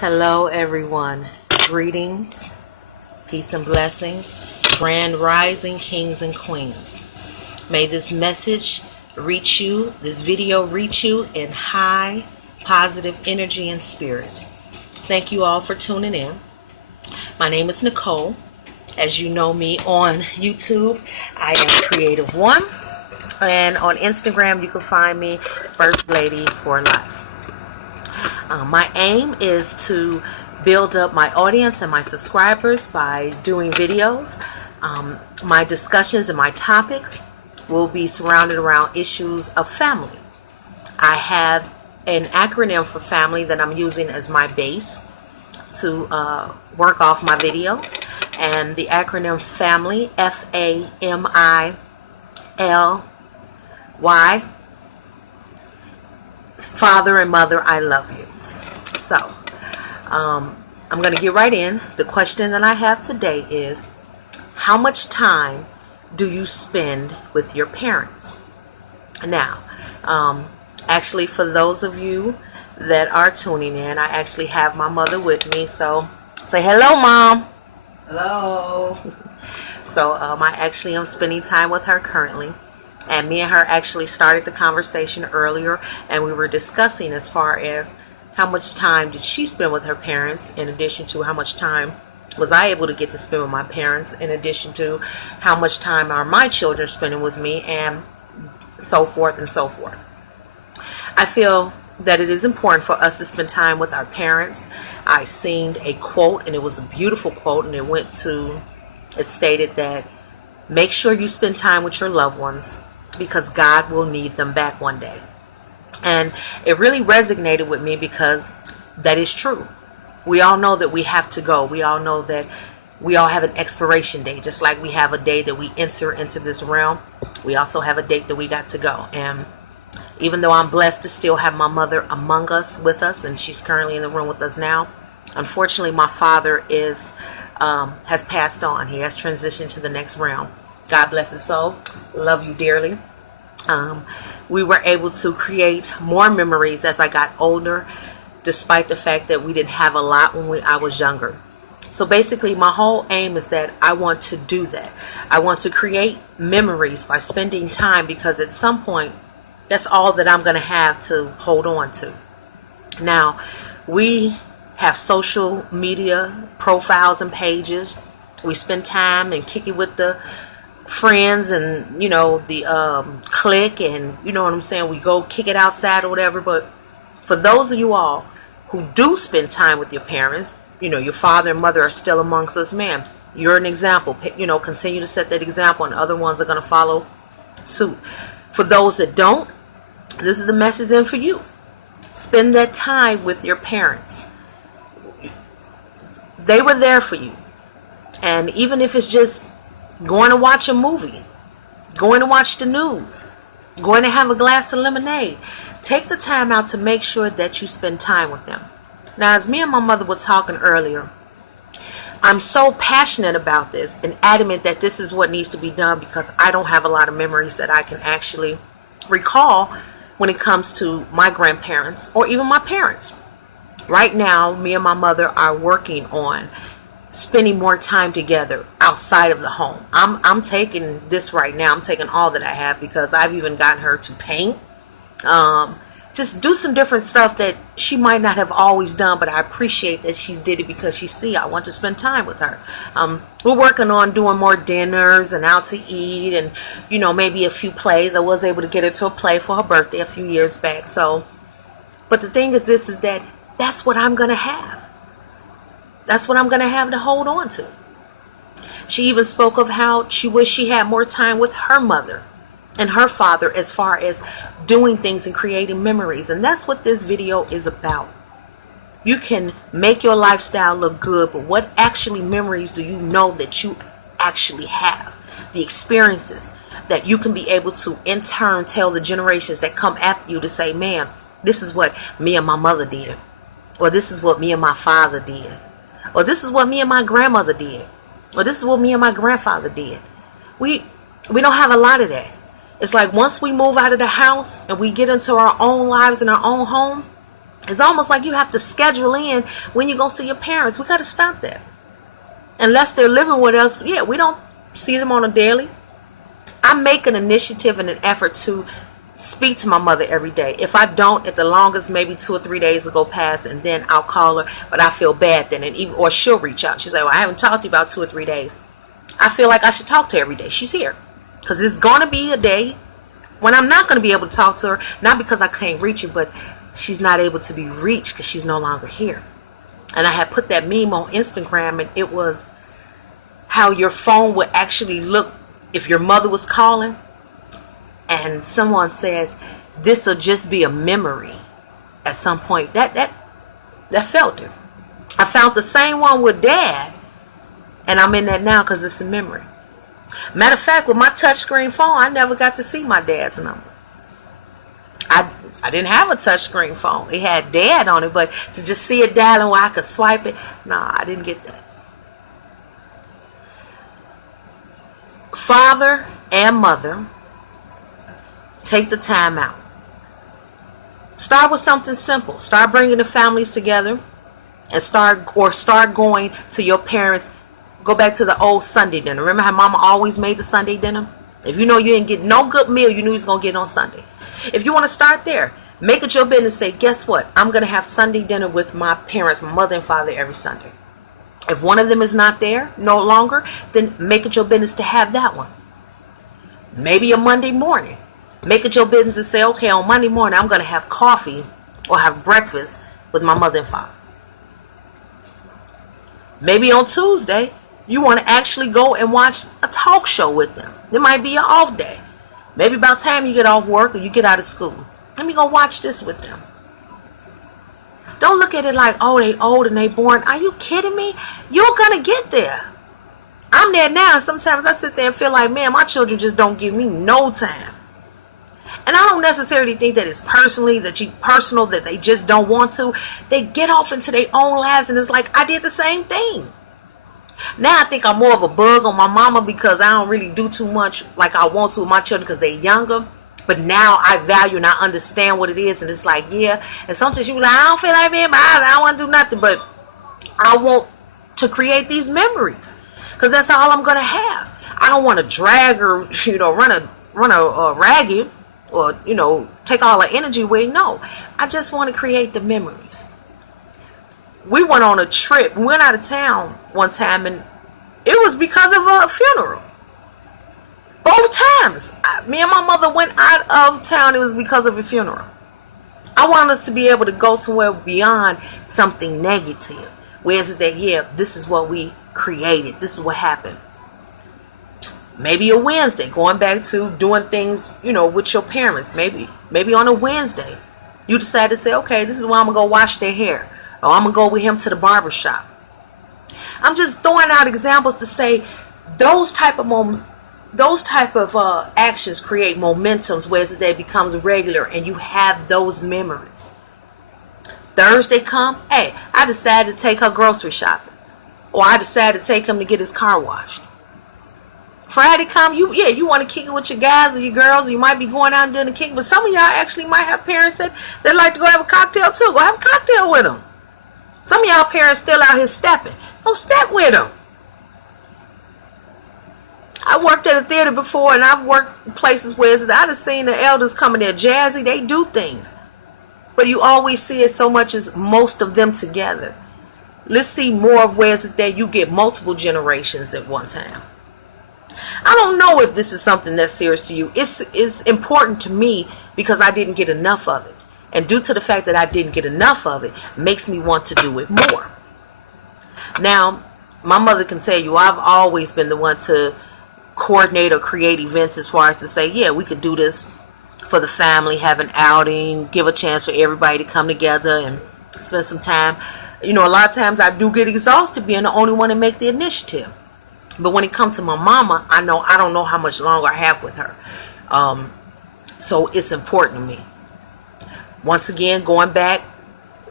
Hello, everyone. Greetings, peace, and blessings. Grand rising kings and queens. May this message reach you, this video reach you in high, positive energy and spirits. Thank you all for tuning in. My name is Nicole. As you know me on YouTube, I am Creative One. And on Instagram, you can find me First Lady for Life. My aim is to build up my audience and my subscribers by doing videos. My discussions and my topics will be surrounded around issues of family. I have an acronym for family that I'm using as my base to work off my videos. And the acronym FAMILY, F.A.M.I.L.Y, Father and Mother, I love you. So, I'm going to get right in. The question that I have today is, how much time do you spend with your parents? Now, actually, for those of you that are tuning in, I actually have my mother with me. So, say hello, Mom. Hello. So, I actually am spending time with her currently. And me and her actually started the conversation earlier, and we were discussing as far as how much time did she spend with her parents, in addition to how much time was I able to get to spend with my parents, in addition to how much time are my children spending with me, and so forth and so forth. I feel that it is important for us to spend time with our parents. I seen a quote, and it was a beautiful quote, and it stated that make sure you spend time with your loved ones because God will need them back one day. And it really resonated with me because that is true. We all know that we have to go. We all know that we all have an expiration date. Just like we have a day that we enter into this realm, we also have a date that we got to go. And even though I'm blessed to still have my mother among us, with us, and she's currently in the room with us now, unfortunately my father has passed on. He has transitioned to the next realm. God bless his soul. Love you dearly. We were able to create more memories as I got older, despite the fact that we didn't have a lot when I was younger. So basically, my whole aim is that I want to do that. I want to create memories by spending time, because at some point, that's all that I'm going to have to hold on to. Now, we have social media profiles and pages. We spend time and kick it with the friends and, the clique, and you know what I'm saying, we go kick it outside or whatever. But for those of you all who do spend time with your parents, your father and mother are still amongst us, man, you're an example. Continue to set that example, and other ones are going to follow suit. For those that don't, this is the message in for you. Spend that time with your parents. They were there for you. And even if it's just going to watch a movie, going to watch the news, going to have a glass of lemonade, take the time out to make sure that you spend time with them. Now, as me and my mother were talking earlier, I'm so passionate about this and adamant that this is what needs to be done, because I don't have a lot of memories that I can actually recall when it comes to my grandparents or even my parents. Right now, me and my mother are working on spending more time together outside of the home. I'm taking this right now. I'm taking all that I have, because I've even gotten her to paint. Just do some different stuff that she might not have always done, but I appreciate that she's did it, because I want to spend time with her. We're working on doing more dinners and out to eat, and maybe a few plays. I was able to get her to a play for her birthday a few years back. But the thing is that's what I'm going to have. That's what I'm going to have to hold on to. She even spoke of how she wished she had more time with her mother and her father, as far as doing things and creating memories. And that's what this video is about. You can make your lifestyle look good, but what actually memories do you know that you actually have? The experiences that you can be able to in turn tell the generations that come after you to say, man, this is what me and my mother did. Or this is what me and my father did. Or this is what me and my grandmother did. Or this is what me and my grandfather did. We don't have a lot of that. It's like once we move out of the house and we get into our own lives in our own home, It's almost like you have to schedule in when you're going to see your parents. We got to stop that. Unless they're living with us, yeah, we don't see them on a daily. I make an initiative and an effort to speak to my mother every day. If I don't, at the longest, maybe 2 or 3 days will go past, and then I'll call her, but I feel bad then. Or she'll reach out. She'll say, well, I haven't talked to you about 2 or 3 days. I feel like I should talk to her every day. She's here. Because there's going to be a day when I'm not going to be able to talk to her, not because I can't reach her, but she's not able to be reached because she's no longer here. And I had put that meme on Instagram, and it was how your phone would actually look if your mother was calling, and someone says, this will just be a memory at some point. That felt it. I found the same one with Dad, and I'm in that now because it's a memory. Matter of fact, with my touchscreen phone, I never got to see my dad's number. I didn't have a touchscreen phone. It had Dad on it, but to just see it dialing where I could swipe it, no, I didn't get that. Father and mother, take the time out. Start with something simple. Start bringing the families together and start going to your parents. Go back to the old Sunday dinner. Remember how Mama always made the Sunday dinner? If you know you didn't get no good meal, you knew you was going to get on Sunday. If you want to start there, make it your business. Say, guess what? I'm going to have Sunday dinner with my parents, my mother and father, every Sunday. If one of them is not there no longer, then make it your business to have that one. Maybe a Monday morning. Make it your business to say, okay, on Monday morning, I'm going to have coffee or have breakfast with my mother and father. Maybe on Tuesday, you want to actually go and watch a talk show with them. It might be your off day. Maybe by the time you get off work or you get out of school, let me go watch this with them. Don't look at it like, oh, they old and they boring. Are you kidding me? You're going to get there. I'm there now, and sometimes I sit there and feel like, man, my children just don't give me no time. And I don't necessarily think that it's personal, that they just don't want to. They get off into their own lives, and it's like, I did the same thing. Now I think I'm more of a bug on my mama because I don't really do too much like I want to with my children because they're younger. But now I value and I understand what it is. And it's like, yeah. And sometimes you be like, I don't feel like being bothered. I don't want to do nothing. But I want to create these memories because that's all I'm going to have. I don't want to drag her, run a ragged or, take all her energy away. No, I just want to create the memories. We went on a trip. We went out of town one time, and it was because of a funeral. Both times. Me and my mother went out of town. It was because of a funeral. I want us to be able to go somewhere beyond something negative. Whereas that, yeah, this is what we created. This is what happened. Maybe a Wednesday, going back to doing things, with your parents. Maybe on a Wednesday, you decide to say, okay, this is where I'm going to go wash their hair. Or I'm going to go with him to the barber shop. I'm just throwing out examples to say those type of actions create momentums where it becomes regular and you have those memories. Thursday come, hey, I decided to take her grocery shopping. Or I decided to take him to get his car washed. Friday come, you want to kick it with your guys or your girls. Or you might be going out and doing the kick. But some of y'all actually might have parents that like to go have a cocktail too. Go have a cocktail with them. Some of y'all parents still out here stepping. Go step with them. I worked at a theater before, and I've worked in places where I've seen the elders coming there jazzy. They do things. But you always see it so much as most of them together. Let's see more of where that you get multiple generations at one time. I don't know if this is something that's serious to you. It's important to me because I didn't get enough of it. And due to the fact that I didn't get enough of it, makes me want to do it more. Now, my mother can tell you I've always been the one to coordinate or create events as far as to say, yeah, we could do this for the family, have an outing, give a chance for everybody to come together and spend some time. A lot of times I do get exhausted being the only one to make the initiative. But when it comes to my mama, I don't know how much longer I have with her. So it's important to me. Once again, going back,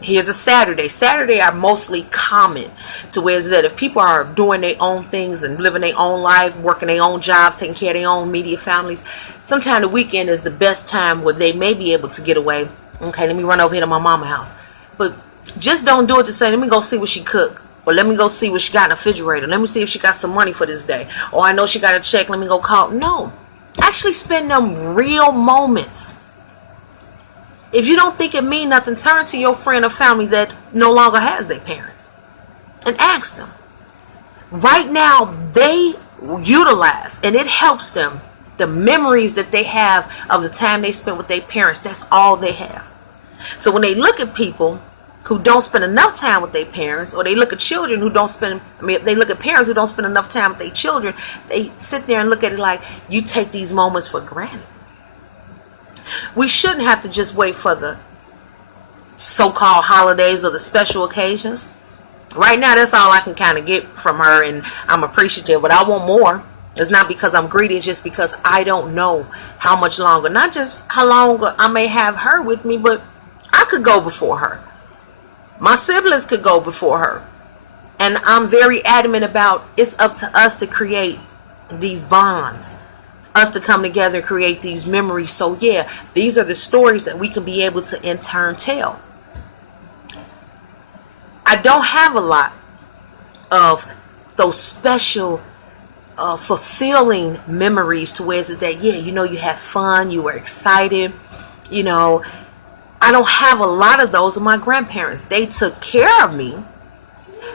here's a Saturday. Saturday I mostly comment to where is that if people are doing their own things and living their own life, working their own jobs, taking care of their own immediate families, sometimes the weekend is the best time where they may be able to get away. Okay, let me run over here to my mama's house. But just don't do it to say, let me go see what she cooked. Or let me go see what she got in the refrigerator. Let me see if she got some money for this day. Or I know she got a check. Let me go call. No. Actually spend them real moments. If you don't think it means nothing, turn to your friend or family that no longer has their parents. And ask them. Right now, they utilize, and it helps them, the memories that they have of the time they spent with their parents. That's all they have. So when they look at people who don't spend enough time with their parents, or they look at children who don't spend, they look at parents who don't spend enough time with their children, they sit there and look at it like, you take these moments for granted. We shouldn't have to just wait for the so-called holidays or the special occasions. Right now, that's all I can kind of get from her, and I'm appreciative, but I want more. It's not because I'm greedy, it's just because I don't know how much longer, not just how long I may have her with me, but I could go before her. My siblings could go before her. And I'm very adamant about it's up to us to create these bonds, us to come together and create these memories. So yeah, these are the stories that we can be able to in turn tell. I don't have a lot of those special fulfilling memories to where it's that, yeah, you had fun, you were excited, I don't have a lot of those with my grandparents. They took care of me.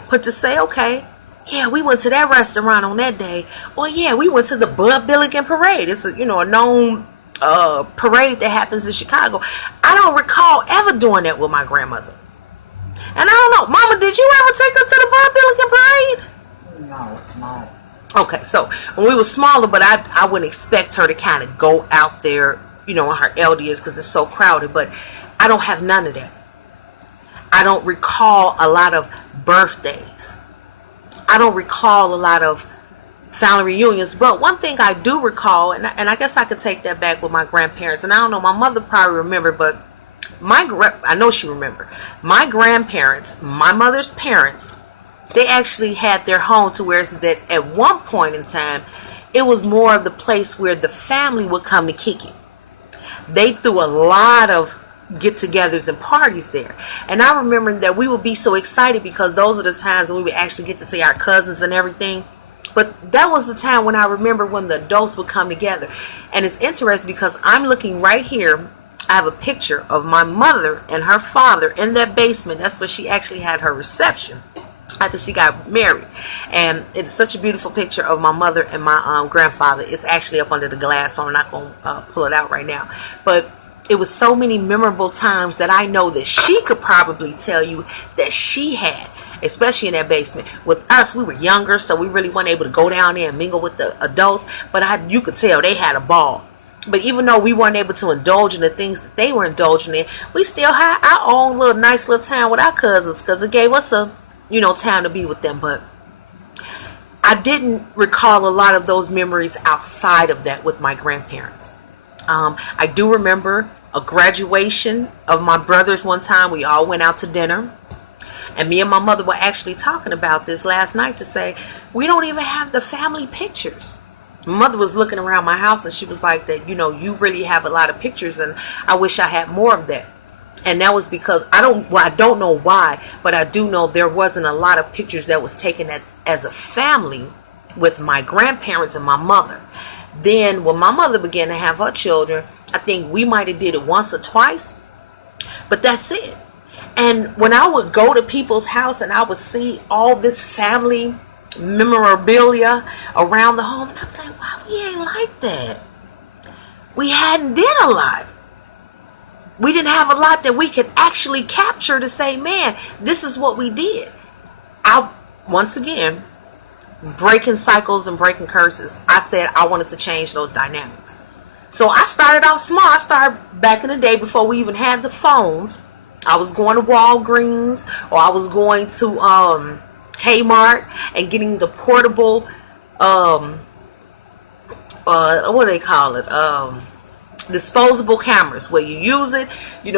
But to say, okay, yeah, we went to that restaurant on that day. Or yeah, we went to the Bud Billiken Parade. It's a known parade that happens in Chicago. I don't recall ever doing that with my grandmother. And I don't know, Mama, did you ever take us to the Bud Billiken Parade? No, it's not. Okay, so when we were smaller, but I wouldn't expect her to kind of go out there, in her LDS because it's so crowded. But I don't have none of that. I don't recall a lot of birthdays. I don't recall a lot of family reunions. But one thing I do recall, and I guess I could take that back with my grandparents. And I don't know, my mother probably remembered, but I know she remembered. My grandparents, my mother's parents, they actually had their home to where it's that at one point in time, it was more of the place where the family would come to kick it. They threw a lot of get-togethers and parties there. And I remember that we would be so excited because those are the times when we would actually get to see our cousins and everything. But that was the time when I remember when the adults would come together. And it's interesting because I'm looking right here. I have a picture of my mother and her father in that basement. That's where she actually had her reception after she got married. And it's such a beautiful picture of my mother and my grandfather. It's actually up under the glass, so I'm not going to pull it out right now. But it was so many memorable times that I know that she could probably tell you that she had, especially in that basement. With us, we were younger, so we really weren't able to go down there and mingle with the adults. But you could tell they had a ball. But even though we weren't able to indulge in the things that they were indulging in, we still had our own little nice little time with our cousins because it gave us a time to be with them. But I didn't recall a lot of those memories outside of that with my grandparents. I do remember a graduation of my brothers one time. We all went out to dinner. And me and my mother were actually talking about this last night to say, we don't even have the family pictures. My mother was looking around my house and she was like that, you really have a lot of pictures and I wish I had more of that. And that was because I don't know why, but I do know there wasn't a lot of pictures that was taken as a family with my grandparents and my mother. Then when my mother began to have her children, I think we might have did it once or twice, but that's it. And when I would go to people's house and I would see all this family memorabilia around the home, and I'm like, wow, we ain't like that. We hadn't did a lot. We didn't have a lot that we could actually capture to say, man, this is what we did. Once again, breaking cycles and breaking curses, I said I wanted to change those dynamics. So I started out small. I started back in the day before we even had the phones. I was going to Walgreens, or I was going to Kmart and getting the portable, what do they call it? Disposable cameras where you use it, you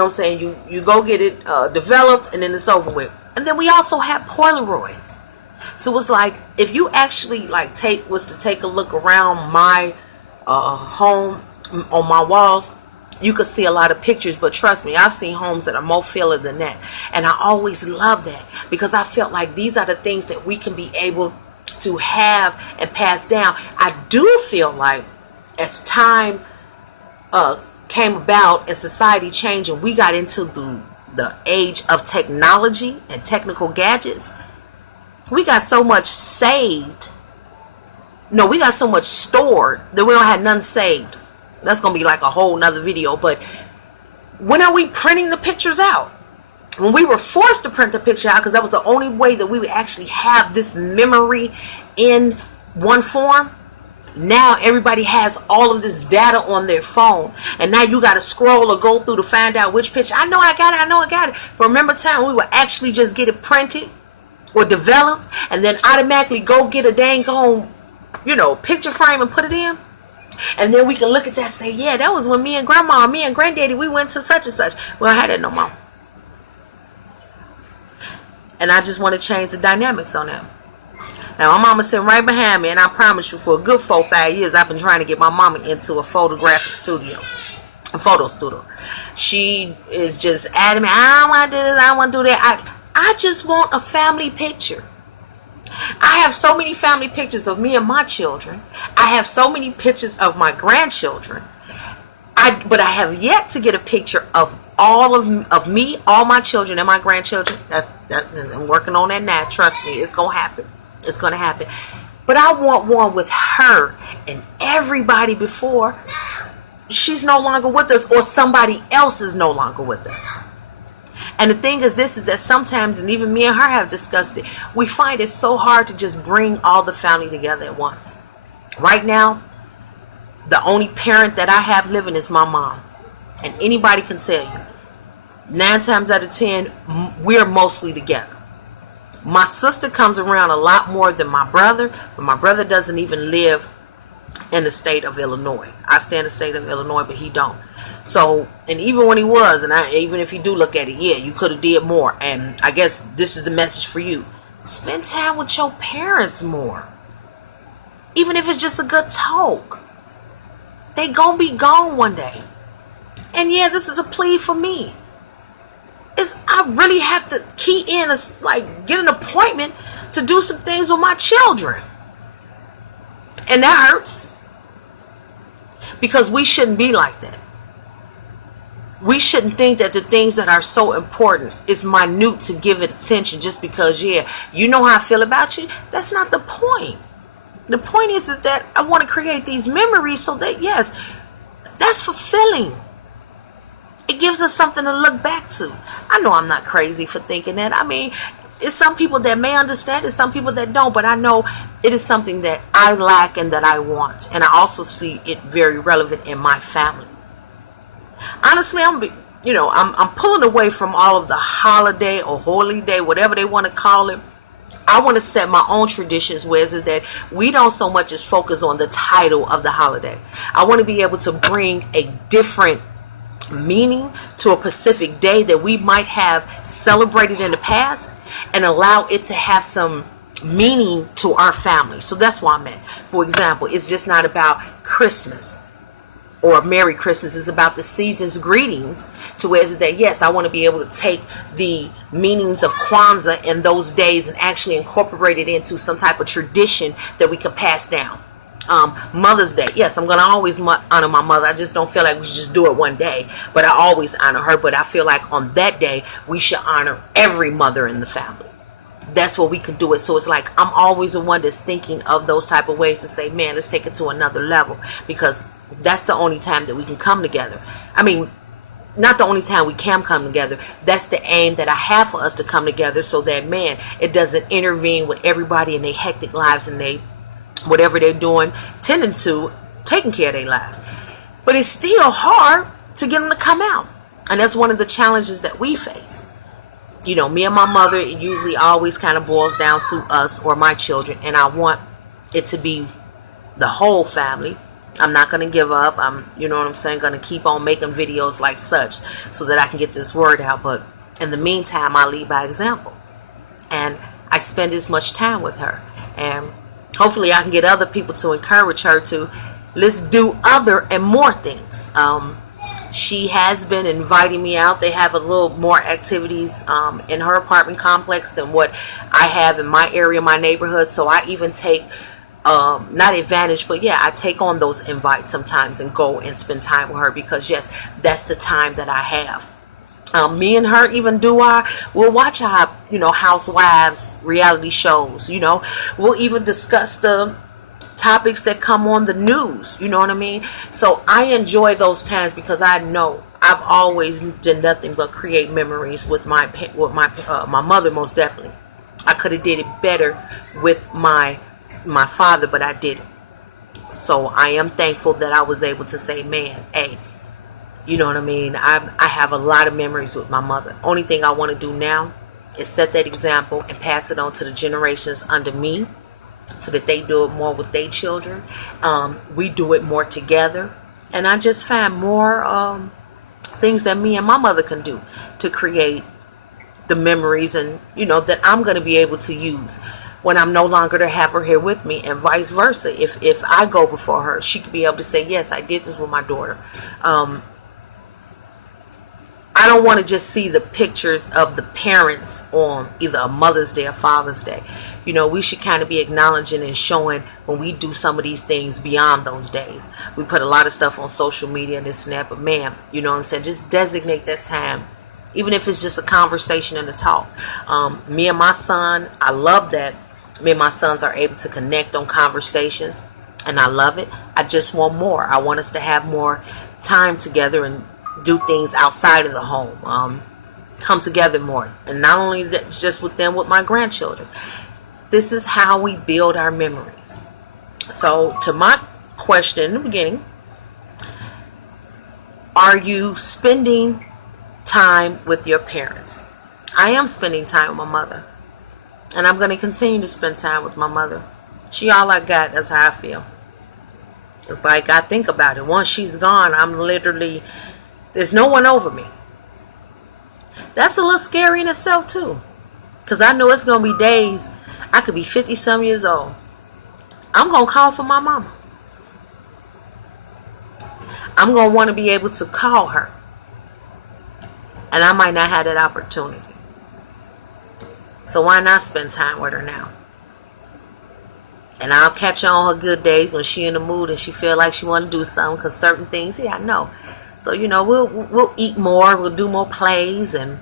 go get it developed and then it's over with. And then we also had Polaroids. So it's like, if you actually was to take a look around my home on my walls, you could see a lot of pictures, but trust me, I've seen homes that are more filler than that. And I always love that because I felt like these are the things that we can be able to have and pass down. I do feel like as time came about and society changed and we got into the age of technology and technical gadgets, we got so much saved. No, we got so much stored that we don't have none saved. That's going to be like a whole nother video. But when are we printing the pictures out? When we were forced to print the picture out because that was the only way that we would actually have this memory in one form. Now everybody has all of this data on their phone. And now you got to scroll or go through to find out which picture. I know I got it. But remember time we would actually just get it printed or developed and then automatically go get a dang on, picture frame and put it in. And then we can look at that and say, yeah, that was when me and grandma, me and granddaddy, we went to such and such. We don't have that no more. And I just want to change the dynamics on that. Now, my mama sitting right behind me, and I promise you, for a good 4-5 years, I've been trying to get my mama into a photographic studio, a photo studio. She is just adamant, I don't want to do this, I don't want to do that. I just want a family picture. I have so many family pictures of me and my children. I have so many pictures of my grandchildren. But I have yet to get a picture of all of me, all my children, and my grandchildren. I'm working on that now. Trust me, it's gonna happen. It's gonna happen. But I want one with her and everybody before she's no longer with us, or somebody else is no longer with us. And the thing is this, is that sometimes, and even me and her have discussed it, we find it so hard to just bring all the family together at once. Right now, the only parent that I have living is my mom. And anybody can tell you, 9 times out of 10, we're mostly together. My sister comes around a lot more than my brother, but my brother doesn't even live in the state of Illinois. I stay in the state of Illinois, but he don't. So, and even when he was, and even if you do look at it, yeah, you could have did more. And I guess this is the message for you. Spend time with your parents more. Even if it's just a good talk. They gonna be gone one day. And yeah, this is a plea for me. I really have to key in, get an appointment to do some things with my children. And that hurts. Because we shouldn't be like that. We shouldn't think that the things that are so important is minute to give it attention just because, yeah, you know how I feel about you. That's not the point. The point is that I want to create these memories so that, yes, that's fulfilling. It gives us something to look back to. I know I'm not crazy for thinking that. I mean, it's some people that may understand it, some people that don't, but I know it is something that I lack and that I want. And I also see it very relevant in my family. Honestly, I'm pulling away from all of the holiday or holy day, whatever they want to call it. I want to set my own traditions where is that we don't so much as focus on the title of the holiday. I want to be able to bring a different meaning to a specific day that we might have celebrated in the past and allow it to have some meaning to our family. So that's why I'm at. For example, it's just not about Christmas or Merry Christmas. It's about the season's greetings to where is that, yes, I want to be able to take the meanings of Kwanzaa in those days and actually incorporate it into some type of tradition that we can pass down. Mother's Day, yes, I'm going to always honor my mother. I just don't feel like we should just do it one day, but I always honor her. But I feel like on that day we should honor every mother in the family. That's what we can do it. So it's like I'm always the one that's thinking of those type of ways to say, man, let's take it to another level, because that's the only time that we can come together. I mean, not the only time we can come together. That's the aim that I have for us to come together, so that, man, it doesn't intervene with everybody in their hectic lives and they whatever they're doing, tending to taking care of their lives. But it's still hard to get them to come out. And that's one of the challenges that we face. You know, me and my mother, it usually always kind of boils down to us or my children. And I want it to be the whole family. I'm not going to give up. you know what I'm saying, going to keep on making videos like such so that I can get this word out. But in the meantime, I lead by example. And I spend as much time with her. And hopefully I can get other people to encourage her to let's do other and more things. She has been inviting me out. They have a little more activities in her apartment complex than what I have in my area, my neighborhood. So I even take, not advantage, but yeah, I take on those invites sometimes and go and spend time with her because, yes, that's the time that I have. Me and her even we'll watch our, housewives reality shows, we'll even discuss the topics that come on the news, you know what I mean? So I enjoy those times because I know I've always done nothing but create memories with my mother. Most definitely, I could have did it better with my father, but I didn't. So I am thankful that I was able to say, man, hey, you know what I mean? I have a lot of memories with my mother. Only thing I want to do now is set that example and pass it on to the generations under me so that they do it more with their children. We do it more together. And I just find more things that me and my mother can do to create the memories and, that I'm going to be able to use when I'm no longer to have her here with me, and vice versa. If I go before her, she could be able to say, yes, I did this with my daughter. I don't want to just see the pictures of the parents on either a Mother's Day or Father's Day. We should kind of be acknowledging and showing when we do some of these things beyond those days. We put a lot of stuff on social media and this and that, but man, you know what I'm saying? Just designate that time, even if it's just a conversation and a talk. Me and my son, I love that me and my sons are able to connect on conversations, and I love it. I just want more. I want us to have more time together and do things outside of the home, come together more, and not only that, just with them, with my grandchildren. This is how we build our memories. So to my question in the beginning, are you spending time with your parents? I am spending time with my mother, and I'm going to continue to spend time with my mother. She all I got. That's how I feel. It's like, I think about it, once she's gone, I'm literally, there's no one over me. That's a little scary in itself too, because I know it's going to be days I could be 50 some years old. I'm going to call for my mama. I'm going to want to be able to call her, and I might not have that opportunity. So why not spend time with her now? And I'll catch her on her good days when she in the mood and she feel like she want to do something, because certain things, yeah, I know. So, we'll eat more, we'll do more plays, and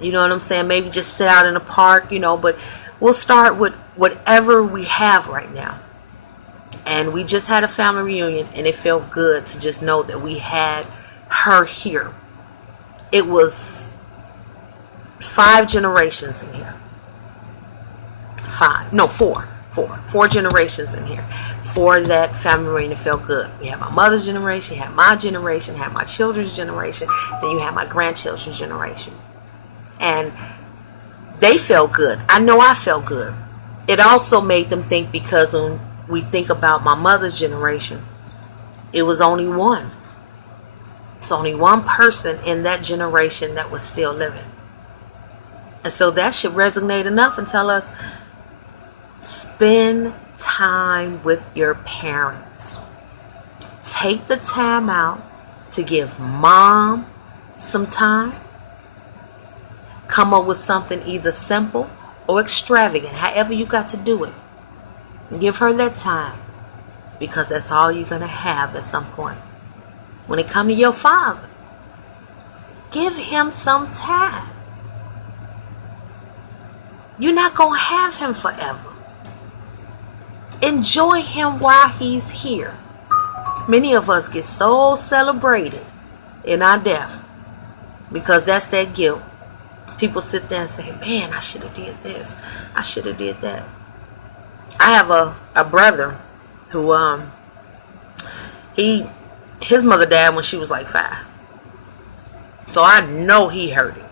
you know what I'm saying, maybe just sit out in the park, but we'll start with whatever we have right now. And we just had a family reunion, and it felt good to just know that we had her here. It was 5 generations in here. 4 generations in here for that family reunion. It felt good. We had my mother's generation, you had my generation, you had my children's generation, then you had my grandchildren's generation. And they felt good. I know I felt good. It also made them think, because when we think about my mother's generation, it was only one. It's only one person in that generation that was still living. And so that should resonate enough and tell us, spend time with your parents. Take the time out to give mom some time. Come up with something either simple or extravagant, however you got to do it. Give her that time, because that's all you're going to have at some point. When it comes to your father, give him some time. You're not going to have him forever. Enjoy him while he's here. Many of us get so celebrated in our death because that's that guilt. People sit there and say, man, I should have did this. I should have did that. I have a brother who, his mother died when she was like 5. So I know he hurt him.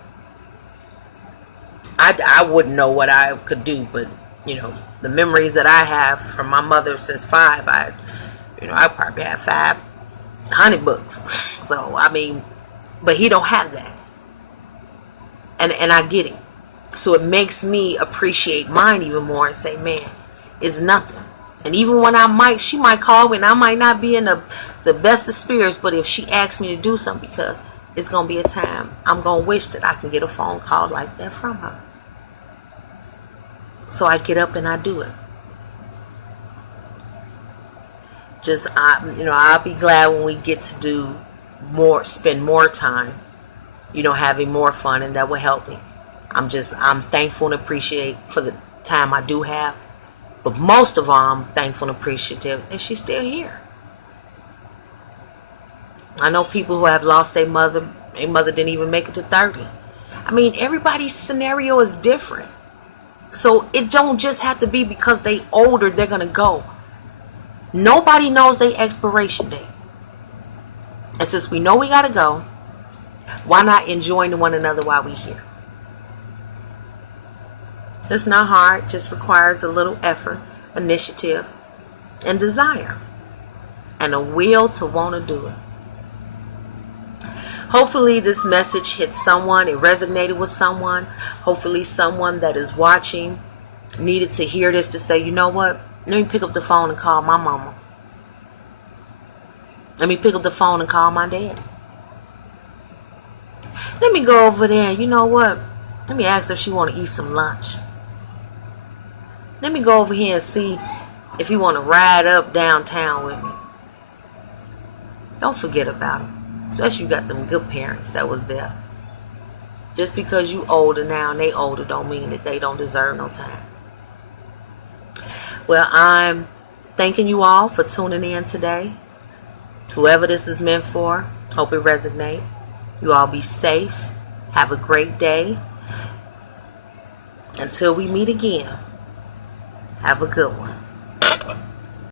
I wouldn't know what I could do, but, the memories that I have from my mother since 5, I probably have 500 books. So, but he don't have that. And I get it. So it makes me appreciate mine even more and say, man, it's nothing. And even when she might call me and I might not be in the best of spirits, but if she asks me to do something, because it's going to be a time I'm going to wish that I can get a phone call like that from her. So I get up and I do it. I'll be glad when we get to spend more time, having more fun, and that will help me. I'm thankful and appreciate for the time I do have. But most of all, I'm thankful and appreciative that she's still here. I know people who have lost their mother didn't even make it to 30. I mean, everybody's scenario is different. So it don't just have to be because they older, they're going to go. Nobody knows their expiration date. And since we know we got to go, why not enjoying one another while we're here? It's not hard, just requires a little effort, initiative, and desire, and a will to want to do it. Hopefully this message hit someone, it resonated with someone. Hopefully someone that is watching needed to hear this to say, you know what? Let me pick up the phone and call my mama. Let me pick up the phone and call my daddy. Let me go over there and, you know what? Let me ask if she want to eat some lunch. Let me go over here and see if you want to ride up downtown with me. Don't forget about them. Especially you got them good parents that was there. Just because you older now and they older don't mean that they don't deserve no time. Well, I'm thanking you all for tuning in today. Whoever this is meant for, hope it resonates. You all be safe. Have a great day. Until we meet again. Have a good one.